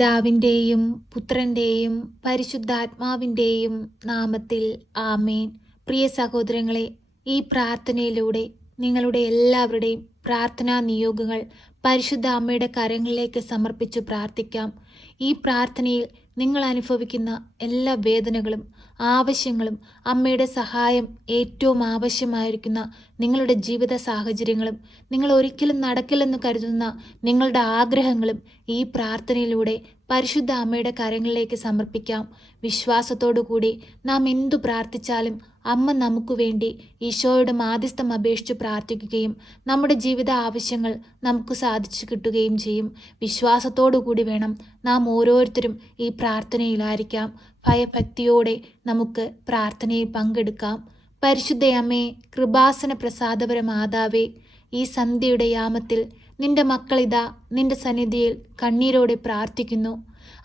പിതാവിൻ്റെയും പുത്രൻ്റെയും പരിശുദ്ധാത്മാവിൻ്റെയും നാമത്തിൽ ആമേൻ. പ്രിയ സഹോദരങ്ങളെ, ഈ പ്രാർത്ഥനയിലൂടെ നിങ്ങളുടെ എല്ലാവരുടെയും പ്രാർത്ഥനാ നിയോഗങ്ങൾ പരിശുദ്ധ അമ്മയുടെ കരങ്ങളിലേക്ക് സമർപ്പിച്ചു പ്രാർത്ഥിക്കാം. ഈ പ്രാർത്ഥനയിൽ നിങ്ങൾ അനുഭവിക്കുന്ന എല്ലാ വേദനകളും ആവശ്യങ്ങളും അമ്മയുടെ സഹായം ഏറ്റവും ആവശ്യമായിരിക്കുന്ന നിങ്ങളുടെ ജീവിത സാഹചര്യങ്ങളും നിങ്ങൾ ഒരിക്കലും നടക്കില്ലെന്ന് കരുതുന്ന നിങ്ങളുടെ ആഗ്രഹങ്ങളും ഈ പ്രാർത്ഥനയിലൂടെ പരിശുദ്ധ അമ്മയുടെ കരങ്ങളിലേക്ക് സമർപ്പിക്കാം. വിശ്വാസത്തോടു കൂടി നാം എന്തു പ്രാർത്ഥിച്ചാലും അമ്മ നമുക്ക് വേണ്ടി ഈശോയുടെ മാധ്യസ്ഥം അപേക്ഷിച്ച് പ്രാർത്ഥിക്കുകയും നമ്മുടെ ജീവിത ആവശ്യങ്ങൾ നമുക്ക് സാധിച്ചു കിട്ടുകയും ചെയ്യും. വിശ്വാസത്തോടു കൂടി വേണം നാം ഓരോരുത്തരും ഈ പ്രാർത്ഥനയിലായിരിക്കാം. ഭയഭക്തിയോടെ നമുക്ക് പ്രാർത്ഥനയിൽ പങ്കെടുക്കാം. പരിശുദ്ധ അമ്മേ, കൃപാസന പ്രസാദപര മാതാവേ, ഈ സന്ധ്യയുടെ യാമത്തിൽ നിന്റെ മക്കളിതാ നിന്റെ സന്നിധിയിൽ കണ്ണീരോടെ പ്രാർത്ഥിക്കുന്നു.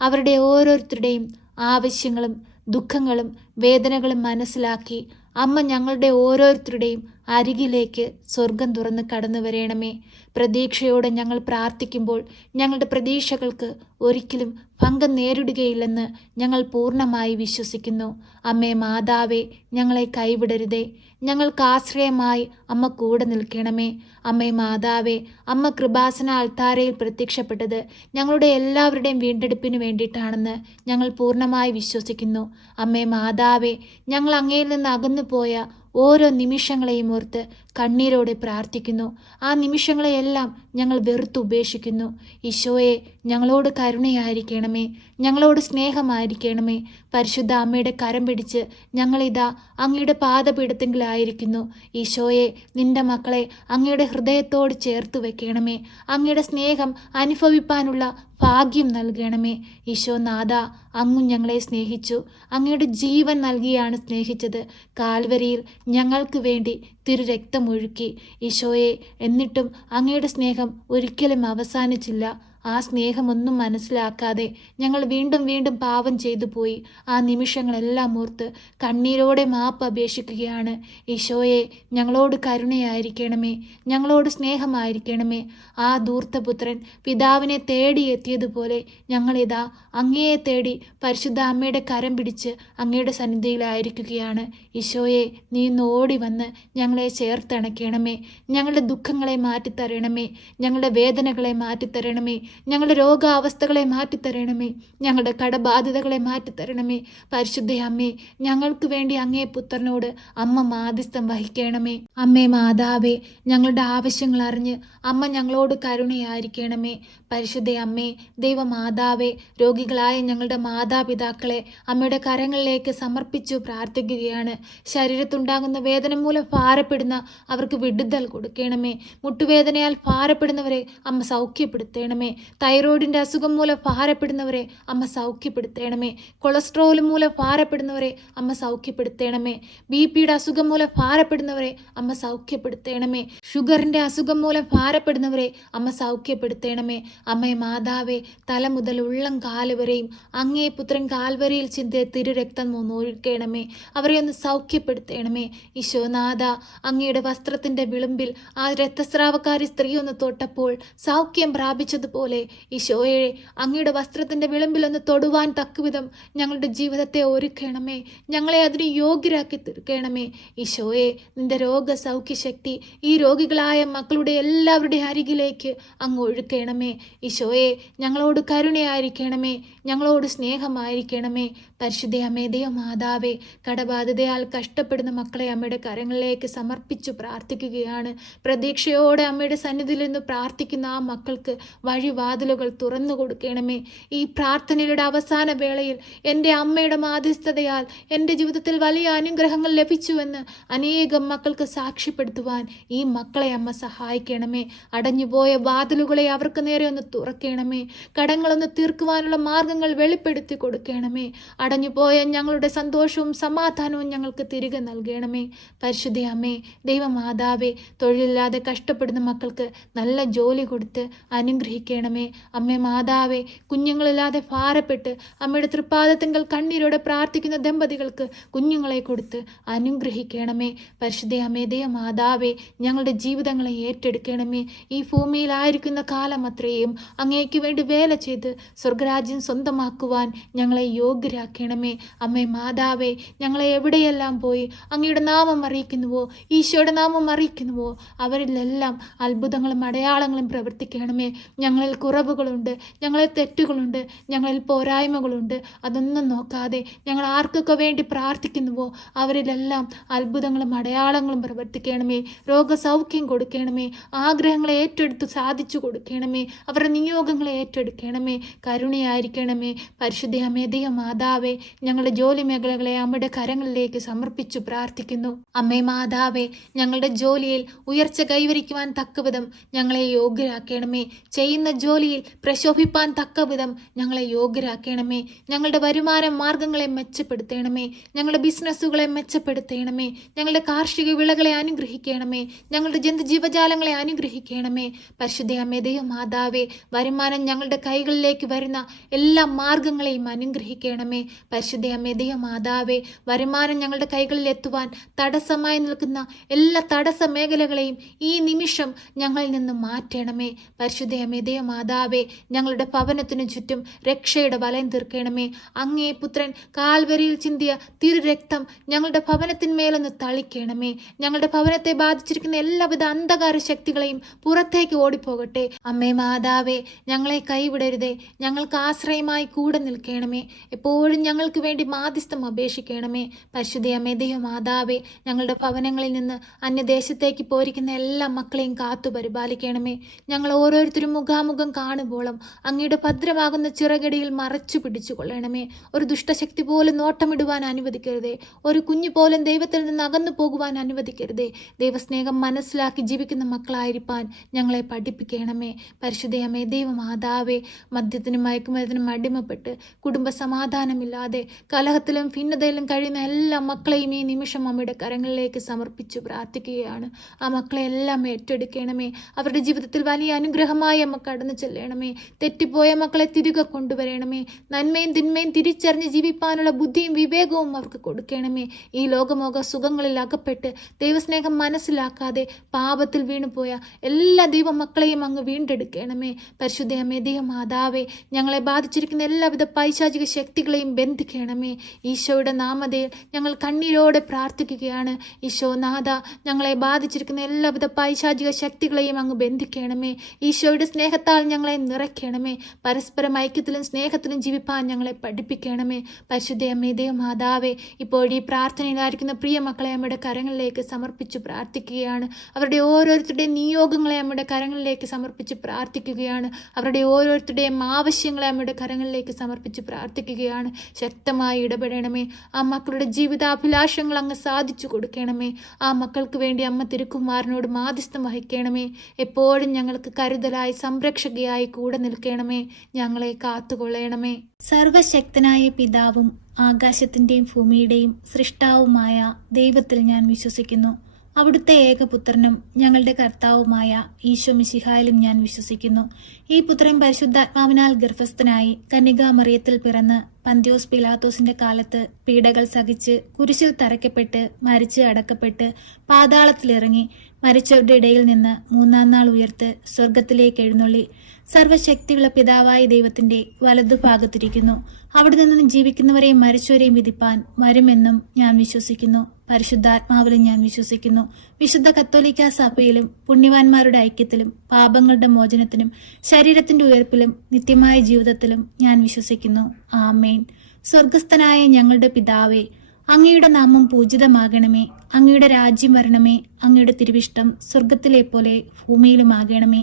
അവരുടെ ഓരോരുത്തരുടെയും ആവശ്യങ്ങളും ദുഃഖങ്ങളും വേദനകളും മനസ്സിലാക്കി അമ്മ ഞങ്ങളുടെ ഓരോരുത്തരുടെയും അരികിലേക്ക് സ്വർഗം തുറന്ന് കടന്നു വരേണമേ. പ്രതീക്ഷയോടെ ഞങ്ങൾ പ്രാർത്ഥിക്കുമ്പോൾ ഞങ്ങളുടെ പ്രതീക്ഷകൾക്ക് ഒരിക്കലും ഭംഗം നേരിടുകയില്ലെന്ന് ഞങ്ങൾ പൂർണ്ണമായി വിശ്വസിക്കുന്നു. അമ്മേ മാതാവേ, ഞങ്ങളെ കൈവിടരുതേ. ഞങ്ങൾക്ക് ആശ്രയമായി അമ്മ കൂടെ നിൽക്കണമേ. അമ്മേ മാതാവേ, അമ്മ കൃപാസന അൾത്താരയിൽ പ്രത്യക്ഷപ്പെട്ടത് ഞങ്ങളുടെ എല്ലാവരുടെയും വീണ്ടെടുപ്പിന് വേണ്ടിയിട്ടാണെന്ന് ഞങ്ങൾ പൂർണ്ണമായി വിശ്വസിക്കുന്നു. അമ്മേ മാതാവേ, ഞങ്ങൾ അങ്ങയിൽ നിന്ന് അകന്നു പോയ ഓരോ നിമിഷങ്ങളെയും ഓർത്ത് കണ്ണീരോടെ പ്രാർത്ഥിക്കുന്നു. ആ നിമിഷങ്ങളെയെല്ലാം ഞങ്ങൾ വെറുത്തുപേക്ഷിക്കുന്നു. ഈശോയെ, ഞങ്ങളോട് കരുണയായിരിക്കണമേ, ഞങ്ങളോട് സ്നേഹമായിരിക്കണമേ. പരിശുദ്ധ അമ്മയുടെ കരം പിടിച്ച് ഞങ്ങളിതാ അങ്ങയുടെ പാദപീഠത്തിലായിരിക്കുന്നു. ഈശോയെ, നിന്റെ മക്കളെ അങ്ങയുടെ ഹൃദയത്തോട് ചേർത്ത് വെക്കണമേ. അങ്ങയുടെ സ്നേഹം അനുഭവിപ്പാനുള്ള ഭാഗ്യം നൽകണമേ. ഈശോനാഥ, അങ്ങ് ഞങ്ങളെ സ്നേഹിച്ചു. അങ്ങയുടെ ജീവൻ നൽകിയാണ് സ്നേഹിച്ചത്. കാൽവരിയിൽ ഞങ്ങൾക്ക് വേണ്ടി തിരുരക്തമൊഴുക്കി. ഈശോയെ, എന്നിട്ടും അങ്ങയുടെ സ്നേഹം ഒരിക്കലും അവസാനിച്ചില്ല. ആ സ്നേഹമൊന്നും മനസ്സിലാക്കാതെ ഞങ്ങൾ വീണ്ടും വീണ്ടും പാപം ചെയ്തു പോയി. ആ നിമിഷങ്ങളെല്ലാം ഓർത്ത് കണ്ണീരോടെ മാപ്പ് അപേക്ഷിക്കുകയാണ്. ഈശോയെ, ഞങ്ങളോട് കരുണയായിരിക്കണമേ, ഞങ്ങളോട് സ്നേഹമായിരിക്കണമേ. ആ ധൂർത്തപുത്രൻ പിതാവിനെ തേടിയെത്തിയതുപോലെ ഞങ്ങളിതാ അങ്ങയെ തേടി പരിശുദ്ധ അമ്മയുടെ കരം പിടിച്ച് അങ്ങയുടെ സന്നിധിയിലായിരിക്കുകയാണ്. ഈശോയെ, നീ ഇന്ന് ഓടി വന്ന് ഞങ്ങളെ ചേർത്തണയ്ക്കണമേ. ഞങ്ങളുടെ ദുഃഖങ്ങളെ മാറ്റിത്തരണമേ, ഞങ്ങളുടെ വേദനകളെ മാറ്റിത്തരണമേ, ഞങ്ങളുടെ രോഗാവസ്ഥകളെ മാറ്റിത്തരണമേ, ഞങ്ങളുടെ കടബാധ്യതകളെ മാറ്റിത്തരണമേ. പരിശുദ്ധ അമ്മേ, ഞങ്ങൾക്ക് വേണ്ടി അങ്ങേ പുത്രനോട് അമ്മ മാധ്യസ്ഥം വഹിക്കണമേ. അമ്മേ മാതാവേ, ഞങ്ങളുടെ ആവശ്യങ്ങൾ അറിഞ്ഞ് അമ്മ ഞങ്ങളോട് കരുണയായിരിക്കണമേ. പരിശുദ്ധ അമ്മേ, ദൈവമാതാവേ, രോഗികളായ ഞങ്ങളുടെ മാതാപിതാക്കളെ അമ്മയുടെ കരങ്ങളിലേക്ക് സമർപ്പിച്ചു പ്രാർത്ഥിക്കുകയാണ്. ശരീരത്തുണ്ടാകുന്ന വേദന മൂലം ഭാരപ്പെടുന്ന അവർക്ക് വിടുതൽ കൊടുക്കണമേ. മുട്ടുവേദനയാൽ ഭാരപ്പെടുന്നവരെ അമ്മ സൗഖ്യപ്പെടുത്തണമേ. തൈറോയിഡിൻ്റെ അസുഖം മൂലം ഭാരപ്പെടുന്നവരെ അമ്മ സൗഖ്യപ്പെടുത്തണമേ. കൊളസ്ട്രോൾ മൂലം ഭാരപ്പെടുന്നവരെ അമ്മ സൗഖ്യപ്പെടുത്തണമേ. BP-യുടെ അസുഖം മൂലം ഭാരപ്പെടുന്നവരെ അമ്മ സൗഖ്യപ്പെടുത്തണമേ. ഷുഗറിൻ്റെ അസുഖം മൂലം ഭാരപ്പെടുന്നവരെ അമ്മ സൗഖ്യപ്പെടുത്തണമേ. അമ്മേ മാതാവേ, തല മുതൽ ഉള്ളം കാല് വരെയും അങ്ങേ പുത്രൻ കാൽവരിയിൽ ചിന്തിയ തിരുരക്തം ഒഴുക്കണമേ. അവരെ ഒന്ന് സൗഖ്യപ്പെടുത്തണമേ. ഈശോനാഥ, അങ്ങയുടെ വസ്ത്രത്തിൻ്റെ വിളുമ്പിൽ ആ രക്തസ്രാവക്കാരി സ്ത്രീ ഒന്ന് തൊട്ടപ്പോൾ സൗഖ്യം പ്രാപിച്ചതുപോലെ ഈശോയെ, അങ്ങയുടെ വസ്ത്രത്തിൻ്റെ വിളുമ്പിൽ ഒന്ന് തൊടുവാൻ തക്കവിധം ഞങ്ങളുടെ ജീവിതത്തെ ഒരുക്കണമേ. ഞങ്ങളെ അതിന് യോഗ്യരാക്കി തീർക്കണമേ. ഈശോയെ, നിന്റെ രോഗസൗഖ്യശക്തി ഈ രോഗികളായ മക്കളുടെ എല്ലാവരുടെ അരികിലേക്ക് അങ്ങ് ഒഴുക്കണമേ. ഈശോയെ, ഞങ്ങളോട് കരുണയായിരിക്കണമേ, ഞങ്ങളോട് സ്നേഹമായിരിക്കണമേ. പരിശുദ്ധ അമ്മേ, ദൈവമാതാവേ, കടബാധിതയാൽ കഷ്ടപ്പെടുന്ന മക്കളെ അമ്മയുടെ കരങ്ങളിലേക്ക് സമർപ്പിച്ചു പ്രാർത്ഥിക്കുകയാണ്. പ്രതീക്ഷയോടെ അമ്മയുടെ സന്നിധിയിൽ നിന്ന് പ്രാർത്ഥിക്കുന്ന ആ മക്കൾക്ക് വഴിവാതിലുകൾ തുറന്നു കൊടുക്കണമേ. ഈ പ്രാർത്ഥനയുടെ അവസാന വേളയിൽ എൻ്റെ അമ്മയുടെ മാധ്യസ്ഥതയാൽ എൻ്റെ ജീവിതത്തിൽ വലിയ അനുഗ്രഹങ്ങൾ ലഭിച്ചുവെന്ന് അനേകം മക്കൾക്ക് സാക്ഷ്യപ്പെടുത്തുവാൻ ഈ മക്കളെ അമ്മ സഹായിക്കണമേ. അടഞ്ഞുപോയ വാതിലുകളെ അവർക്ക് നേരെ ഒന്ന് തുറക്കണമേ. കടങ്ങളൊന്ന് തീർക്കുവാനുള്ള മാർഗങ്ങൾ വെളിപ്പെടുത്തി കൊടുക്കണമേ. അടഞ്ഞുപോയ ഞങ്ങളുടെ സന്തോഷവും സമാധാനവും ഞങ്ങൾക്ക് തിരികെ നൽകണമേ. പരിശുദ്ധ അമ്മേ, ദൈവമാതാവേ, തൊഴിലില്ലാതെ കഷ്ടപ്പെടുന്ന മക്കൾക്ക് നല്ല ജോലി കൊടുത്ത് അനുഗ്രഹിക്കണമേ. അനുഗ്രഹിക്കണമേ. അമ്മേ മാതാവേ, കുഞ്ഞുങ്ങളില്ലാതെ ഭാരപ്പെട്ട് അമ്മയുടെ തൃപ്പാദത്തിങ്കൽ കണ്ണീരോടെ പ്രാർത്ഥിക്കുന്ന ദമ്പതികൾക്ക് കുഞ്ഞുങ്ങളെ കൊടുത്ത് അനുഗ്രഹിക്കണമേ. പരിശുദ്ധ അമ്മേ മാതാവേ, ഞങ്ങളുടെ ജീവിതങ്ങളെ ഏറ്റെടുക്കണമേ. ഈ ഭൂമിയിലായിരിക്കുന്ന കാലം അത്രയും അങ്ങേക്ക് വേണ്ടി വേല ചെയ്ത് സ്വർഗരാജ്യം സ്വന്തമാക്കുവാൻ ഞങ്ങളെ യോഗ്യരാക്കണമേ. അമ്മേ മാതാവേ, ഞങ്ങളെ എവിടെയെല്ലാം പോയി അങ്ങയുടെ നാമം അറിയിക്കുന്നുവോ, ഈശോയുടെ നാമം അറിയിക്കുന്നുവോ, അവരിലെല്ലാം അത്ഭുതങ്ങളും അടയാളങ്ങളും പ്രവർത്തിക്കണമേ. ഞങ്ങളിൽ കുറവുകളുണ്ട്, ഞങ്ങളിൽ തെറ്റുകളുണ്ട്, ഞങ്ങളിൽ പോരായ്മകളുണ്ട്. അതൊന്നും നോക്കാതെ ഞങ്ങൾ ആർക്കൊക്കെ വേണ്ടി പ്രാർത്ഥിക്കുന്നുവോ അവരിലെല്ലാം അത്ഭുതങ്ങളും അടയാളങ്ങളും പ്രവർത്തിക്കണമേ. രോഗസൗഖ്യം കൊടുക്കണമേ. ആഗ്രഹങ്ങളെ ഏറ്റെടുത്ത് സാധിച്ചു കൊടുക്കണമേ. അവരുടെ നിയോഗങ്ങളെ ഏറ്റെടുക്കണമേ. കരുണയായിരിക്കണമേ. പരിശുദ്ധ അമ്മേ മാതാവേ, ഞങ്ങളുടെ ജോലി മേഖലകളെ അമ്മയുടെ കരങ്ങളിലേക്ക് സമർപ്പിച്ചു പ്രാർത്ഥിക്കുന്നു. അമ്മേ മാതാവേ, ഞങ്ങളുടെ ജോലിയിൽ ഉയർച്ച കൈവരിക്കുവാൻ തക്കവിധം ഞങ്ങളെ യോഗ്യരാക്കണമേ. ചെയ്യുന്ന ജോലിയിൽ പ്രശോഭിപ്പാൻ തക്കവിധം ഞങ്ങളെ യോഗ്യരാക്കണമേ. ഞങ്ങളുടെ വരുമാന മാർഗങ്ങളെ മെച്ചപ്പെടുത്തണമേ. ഞങ്ങളുടെ ബിസിനസ്സുകളെ മെച്ചപ്പെടുത്തണമേ. ഞങ്ങളുടെ കാർഷിക വിളകളെ അനുഗ്രഹിക്കണമേ. ഞങ്ങളുടെ ജന്തുജീവജാലങ്ങളെ അനുഗ്രഹിക്കണമേ. പരിശുദ്ധ അമ്മേ മാതാവേ, വരുമാനം ഞങ്ങളുടെ കൈകളിലേക്ക് വരുന്ന എല്ലാ മാർഗങ്ങളെയും അനുഗ്രഹിക്കണമേ. പരിശുദ്ധ അമ്മേ മാതാവേ, വരുമാനം ഞങ്ങളുടെ കൈകളിൽ എത്തുവാൻ തടസ്സമായി നിൽക്കുന്ന എല്ലാ തടസ്സ മേഖലകളെയും ഈ നിമിഷം ഞങ്ങളിൽ നിന്ന് മാറ്റണമേ. പരിശുദ്ധ അമ്മേ മാതാവേ, ഞങ്ങളുടെ ഭവനത്തിനു ചുറ്റും രക്ഷയുടെ വലയം തീർക്കണമേ. അങ്ങേ പുത്രൻ കാൽവരിയിൽ ചിന്തിയ തിരുരക്തം ഞങ്ങളുടെ ഭവനത്തിന്മേലൊന്ന് തളിക്കണമേ. ഞങ്ങളുടെ ഭവനത്തെ ബാധിച്ചിരിക്കുന്ന എല്ലാവിധ അന്ധകാര ശക്തികളെയും പുറത്തേക്ക് ഓടിപ്പോകട്ടെ. അമ്മേ മാതാവേ, ഞങ്ങളെ കൈവിടരുതേ. ഞങ്ങൾക്ക് ആശ്രയമായി കൂടെ നിൽക്കണമേ. എപ്പോഴും ഞങ്ങൾക്ക് വേണ്ടി മാധ്യസ്ഥം അപേക്ഷിക്കണമേ. പരിശുദ്ധ അമ്മേ മാതാവേ, ഞങ്ങളുടെ ഭവനങ്ങളിൽ നിന്ന് അന്യദേശത്തേക്ക് പോയിരിക്കുന്ന എല്ലാ മക്കളെയും കാത്തു പരിപാലിക്കണമേ. ഞങ്ങൾ ഓരോരുത്തരും മുഖാമുഖം കാണുമ്പോഴും അങ്ങയുടെ ഭദ്രമാകുന്ന ചിറകടിയിൽ മറച്ചു പിടിച്ചു കൊള്ളണമേ. ഒരു ദുഷ്ടശക്തി പോലും നോട്ടമിടുവാൻ അനുവദിക്കരുതേ. ഒരു കുഞ്ഞു പോലും ദൈവത്തിൽ നിന്ന് അകന്നു പോകുവാൻ അനുവദിക്കരുതേ. ദൈവസ്നേഹം മനസ്സിലാക്കി ജീവിക്കുന്ന മക്കളായിരിക്കാൻ ഞങ്ങളെ പഠിപ്പിക്കണമേ. പരിശുദ്ധ അമ്മേ മാതാവേ, മദ്യത്തിനും മയക്കുമരുന്നിനും അടിമപ്പെട്ട് കുടുംബ സമാധാനമില്ലാതെ കലഹത്തിലും ഭിന്നതയിലും കഴിയുന്ന എല്ലാ മക്കളെയും ഈ നിമിഷം അമ്മയുടെ കരങ്ങളിലേക്ക് സമർപ്പിച്ചു പ്രാർത്ഥിക്കുകയാണ്. ആ മക്കളെ എല്ലാം ഏറ്റെടുക്കണമേ. അവരുടെ ജീവിതത്തിൽ വലിയ അനുഗ്രഹമായി അമ്മ കടന്നു ചെല്ലണമേ. തെറ്റിപ്പോയ മക്കളെ തിരികെ കൊണ്ടുവരണമേ. നന്മയും തിന്മയും തിരിച്ചറിഞ്ഞ് ജീവിപ്പാനുള്ള ബുദ്ധിയും വിവേകവും അവർക്ക് കൊടുക്കണമേ. ഈ ലോകമോക സുഖങ്ങളിൽ അകപ്പെട്ട് ദൈവസ്നേഹം മനസ്സിലാക്കാതെ പാപത്തിൽ വീണുപോയ എല്ലാ ദൈവമക്കളെയും അങ്ങ് വീണ്ടെടുക്കണമേ. പരിശുദ്ധ അമ്മേ മാതാവേ, ഞങ്ങളെ ബാധിച്ചിരിക്കുന്ന എല്ലാവിധ പൈശാചിക ശക്തികളെയും ബന്ധിക്കണമേ. ഈശോയുടെ നാമധേയം ഞങ്ങൾ കണ്ണീരോടെ പ്രാർത്ഥിക്കുകയാണ്. ഈശോ നാഥ, ഞങ്ങളെ ബാധിച്ചിരിക്കുന്ന എല്ലാവിധ പൈശാചിക ശക്തികളെയും അങ്ങ് ബന്ധിക്കണമേ. ഈശോയുടെ സ്നേഹത്താൽ ഞങ്ങളെ നിറയ്ക്കണമേ. പരസ്പരം ഐക്യത്തിലും സ്നേഹത്തിലും ജീവിപ്പാൻ ഞങ്ങളെ പഠിപ്പിക്കണമേ. പരിശുദ്ധ അമ്മേ മാതാവേ, ഇപ്പോൾ ഈ പ്രാർത്ഥനയിലായിരിക്കുന്ന പ്രിയ മക്കളെ അമ്മയുടെ കരങ്ങളിലേക്ക് സമർപ്പിച്ചു പ്രാർത്ഥിക്കുകയാണ്. അവരുടെ ഓരോരുത്തരുടെയും നിയോഗങ്ങളെ അമ്മയുടെ കരങ്ങളിലേക്ക് സമർപ്പിച്ച് പ്രാർത്ഥിക്കുകയാണ്. അവരുടെ ഓരോരുത്തരുടെയും ആവശ്യങ്ങളെ അമ്മയുടെ കരങ്ങളിലേക്ക് സമർപ്പിച്ച് പ്രാർത്ഥിക്കുകയാണ്. ശക്തമായി ഇടപെടണമേ. ആ മക്കളുടെ ജീവിതാഭിലാഷങ്ങൾ അങ്ങ് സാധിച്ചു കൊടുക്കണമേ. ആ മക്കൾക്ക് വേണ്ടി അമ്മ തിരുക്കുമാരനോട് മാധ്യസ്ഥം വഹിക്കണമേ. എപ്പോഴും ഞങ്ങൾക്ക് കരുതലായി സംരക്ഷകയായി കൂടെ നിൽക്കണമേ. ഞങ്ങളെ കാത്തുകൊള്ളണമേ. സർവശക്തനായ പിതാവും ആകാശത്തിൻ്റെയും ഭൂമിയുടെയും സൃഷ്ടാവുമായ ദൈവത്തിൽ ഞാൻ വിശ്വസിക്കുന്നു. അവിടുത്തെ ഏകപുത്രനും ഞങ്ങളുടെ കർത്താവുമായ ഈശോ മിശിഹായിലും ഞാൻ വിശ്വസിക്കുന്നു. ഈ പുത്രൻ പരിശുദ്ധാത്മാവിനാൽ ഗർഭസ്ഥനായി കന്യകാമറിയത്തിൽ പിറന്ന് പന്തിയോസ് പിലാത്തോസിന്റെ കാലത്ത് പീഡകൾ സഹിച്ച് കുരിശിൽ തറയ്ക്കപ്പെട്ട് മരിച്ച് അടക്കപ്പെട്ട് പാതാളത്തിലിറങ്ങി മരിച്ചവരുടെ ഇടയിൽ നിന്ന് മൂന്നാം നാൾ ഉയർത്ത് സ്വർഗത്തിലേക്ക് എഴുന്നള്ളി സർവശക്തിയുള്ള പിതാവായ ദൈവത്തിന്റെ വലതുഭാഗത്തിരിക്കുന്നു. അവിടെ നിന്ന് ജീവിക്കുന്നവരെയും മരിച്ചവരെയും വിധിപ്പാൻ വരുമെന്നും ഞാൻ വിശ്വസിക്കുന്നു. പരിശുദ്ധാത്മാവിലും ഞാൻ വിശ്വസിക്കുന്നു. വിശുദ്ധ കത്തോലിക്ക സഭയിലും പുണ്യവാന്മാരുടെ ഐക്യത്തിലും പാപങ്ങളുടെ മോചനത്തിനും ശരീരത്തിന്റെ ഉയർപ്പിലും നിത്യമായ ജീവിതത്തിലും ഞാൻ വിശ്വസിക്കുന്നു. ആമേൻ. സ്വർഗസ്ഥനായ ഞങ്ങളുടെ പിതാവേ, അങ്ങയുടെ നാമം പൂജിതമാകണമേ. അങ്ങയുടെ രാജ്യം വരണമേ. അങ്ങയുടെ തിരുവിഷ്ടം സ്വർഗത്തിലെ പോലെ ഭൂമിയിലുമാകണമേ.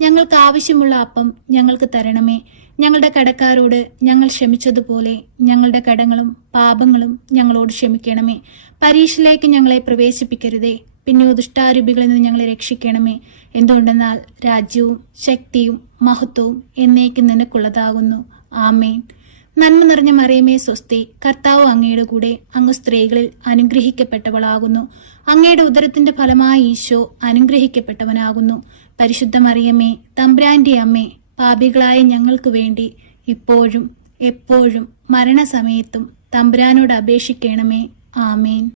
ഞങ്ങൾക്ക് ആവശ്യമുള്ള അപ്പം ഞങ്ങൾക്ക് തരണമേ. ഞങ്ങളുടെ കടക്കാരോട് ഞങ്ങൾ ക്ഷമിച്ചതുപോലെ ഞങ്ങളുടെ കടങ്ങളും പാപങ്ങളും ഞങ്ങളോട് ക്ഷമിക്കണമേ. പരീക്ഷയിലേക്ക് ഞങ്ങളെ പ്രവേശിപ്പിക്കരുതേ, പിന്നെ ദുഷ്ടാരൂപികളിൽ നിന്ന് ഞങ്ങളെ രക്ഷിക്കണമേ. എന്തുകൊണ്ടെന്നാൽ രാജ്യവും ശക്തിയും മഹത്വവും എന്നേക്കും നിനക്കുള്ളതാകുന്നു. ആമേൻ. നന്മ നിറഞ്ഞ മറിയമേ സ്വസ്തി, കർത്താവ് അങ്ങയുടെ കൂടെ, അങ്ങ് സ്ത്രീകളിൽ അനുഗ്രഹിക്കപ്പെട്ടവളാകുന്നു. അങ്ങയുടെ ഉദരത്തിന്റെ ഫലമായ ഈശോ അനുഗ്രഹിക്കപ്പെട്ടവനാകുന്നു. പരിശുദ്ധ മറിയമേ, തമ്പുരാന്റെ അമ്മേ, പാപികളായ ഞങ്ങൾക്ക് വേണ്ടി ഇപ്പോഴും എപ്പോഴും മരണസമയത്തും തമ്പുരാനോട് അപേക്ഷിക്കണമേ. ആമേൻ.